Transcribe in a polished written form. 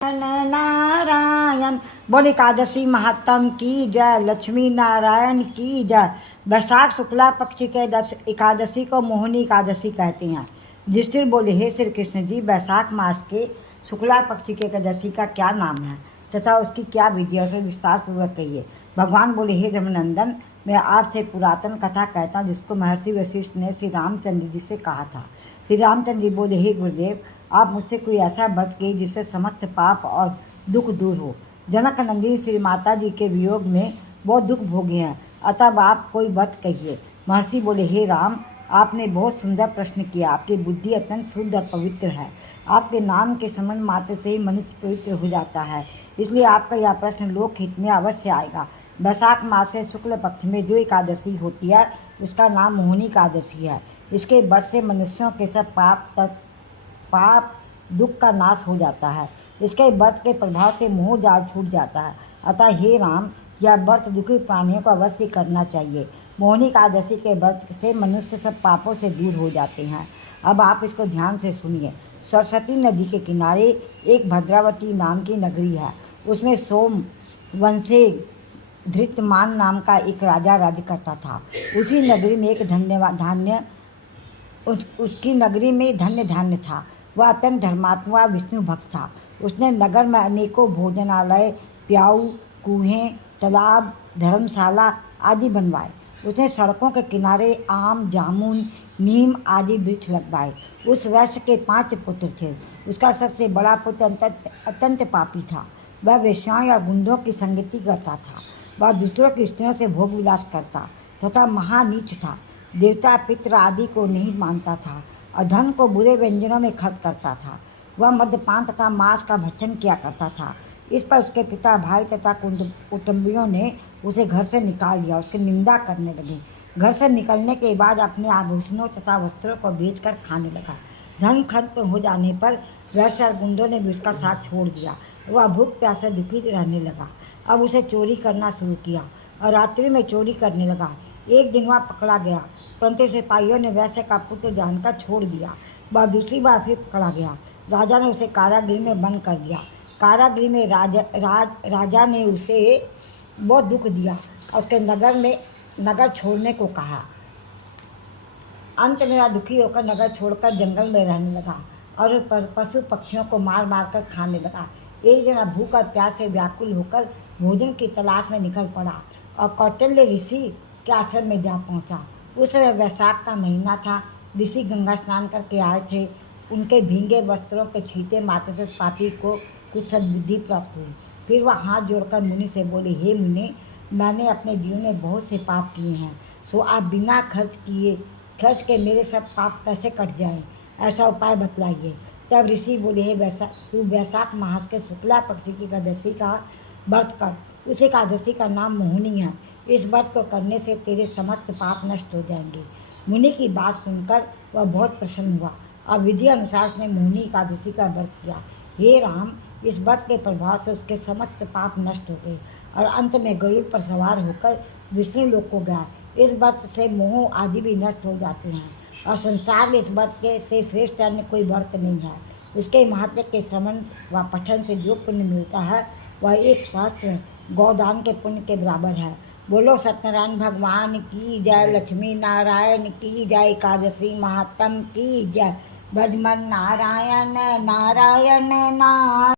नारायण बोल एकादशी महात्म की जय। लक्ष्मी नारायण की जय। वैशाख शुक्ला पक्ष के एकादशी को मोहिनी एकादशी कहते हैं। युधिष्ठिर बोले, हे श्री कृष्ण जी, वैशाख मास के शुक्ला पक्ष की एकादशी का क्या नाम है तथा उसकी क्या विधि है, उसे विस्तार पूर्वक कहिए। भगवान बोले, हे धर्मनंदन, मैं आपसे पुरातन कथा कहता हूँ जिसको महर्षि वशिष्ठ ने श्री रामचंद्र जी से कहा था। श्री रामचंद्र जी बोले, हे गुरुदेव, आप मुझसे कोई ऐसा व्रत किए जिससे समस्त पाप और दुख दूर हो। जनक नंदिनी श्री माता जी के वियोग में बहुत दुख भोगे हैं, अतः आप कोई व्रत कहिए। महर्षि बोले, हे राम, आपने बहुत सुंदर प्रश्न किया। आपकी बुद्धि अत्यंत शुद्ध और पवित्र है। आपके नाम के स्मरण मात्र से ही मनुष्य पवित्र हो जाता है, इसलिए आपका यह प्रश्न लोक हित में अवश्य आएगा। वैशाख मास से शुक्ल पक्ष में जो एकादशी होती है उसका नाम मोहिनी एकादशी है। इसके व्रत से मनुष्यों के सब पाप दुख का नाश हो जाता है। इसके व्रत के प्रभाव से मोह जाल छूट जाता है। अतः हे राम, यह व्रत दुखी प्राणियों को अवश्य करना चाहिए। मोहिनी एकादशी के व्रत से मनुष्य सब पापों से दूर हो जाते हैं। अब आप इसको ध्यान से सुनिए। सरस्वती नदी के किनारे एक भद्रावती नाम की नगरी है। उसमें सोम वंशे धृतमान नाम का एक राजा राज्य करता था। उसी नगरी में एक उसकी नगरी में धन्य धान्य था। वह अत्यंत धर्मात्मा विष्णु भक्त था। उसने नगर में अनेकों भोजनालय, प्याऊ, कुएं, तालाब, धर्मशाला आदि बनवाए। उसने सड़कों के किनारे आम, जामुन, नीम आदि वृक्ष लगवाए। उस वैश्य के 5 पुत्र थे। उसका सबसे बड़ा पुत्र अत्यंत पापी था। वह वेश्याओं और गुंडों की संगति करता था। वह दूसरों की स्त्रियों से भोग विलास करता तथा महानीच था। देवता पितृ आदि को नहीं मानता था और धन को बुरे व्यंजनों में खर्च करता था। वह मद्यपान तथा मांस का भक्षण किया करता था। इस पर उसके पिता, भाई तथा कुटुंबियों ने उसे घर से निकाल दिया। उसकी निंदा करने लगे। घर से निकलने के बाद अपने आभूषणों तथा वस्त्रों को बेचकर खाने लगा। धन खत्म हो जाने पर वैश्य और गुंडों ने भी उसका साथ छोड़ दिया। वह भूख प्यासे दुखी रहने लगा। अब उसे चोरी करना शुरू किया और रात्रि में चोरी करने लगा। एक दिन वह पकड़ा गया, परंतु सिपाहियों ने वैश्य का पुत्र जानकर छोड़ दिया। वह दूसरी बार फिर पकड़ा गया। राजा ने उसे कारागृह में बंद कर दिया। कारागृह में राजा ने उसे बहुत दुख दिया और उसके नगर छोड़ने को कहा। अंत में वह दुखी होकर नगर छोड़कर जंगल में रहने लगा और पशु पक्षियों को मार मार कर खाने लगा। एक दिन भूख और प्यास से व्याकुल होकर भोजन की तलाश में निकल पड़ा और कौटिल्य ऋषि के आश्रम में जा पहुंचा। उस समय वैशाख का महीना था। ऋषि गंगा स्नान करके आए थे। उनके भींगे वस्त्रों के छींटे मात्र से पापी को कुछ सद्बुद्धि प्राप्त हुई। फिर वह हाथ जोड़कर मुनि से बोले, हे मुनि, मैंने अपने जीवन में बहुत से पाप किए हैं, सो आप बिना खर्च के मेरे सब पाप कैसे कट जाएं, ऐसा उपाय बतलाइए। तब ऋषि बोले, हे वैशाख मास के शुक्ला पक्ष की एकादशी का व्रत कर। उस एकादशी का नाम मोहिनी है। इस व्रत को करने से तेरे समस्त पाप नष्ट हो जाएंगे। मुनि की बात सुनकर वह बहुत प्रसन्न हुआ और विधि अनुसार उसने मोहिनी एकादशी का व्रत किया। हे राम, इस व्रत के प्रभाव से उसके समस्त पाप नष्ट हो गए और अंत में गरुड़ पर सवार होकर विष्णु लोक को गया। इस व्रत से मोह आदि भी नष्ट हो जाते हैं और संसार में इस व्रत के से श्रेष्ठ अन्य कोई व्रत नहीं है। उसके महात्म्य के श्रवण व पठन से जो पुण्य मिलता है वह 1 सहस्त्र गौदान के पुण्य के बराबर है। बोलो सत्यनारायण भगवान की जय। लक्ष्मी नारायण की जय। एकादशी महात्म की जय। भजमन नारायण नारायण नारायण।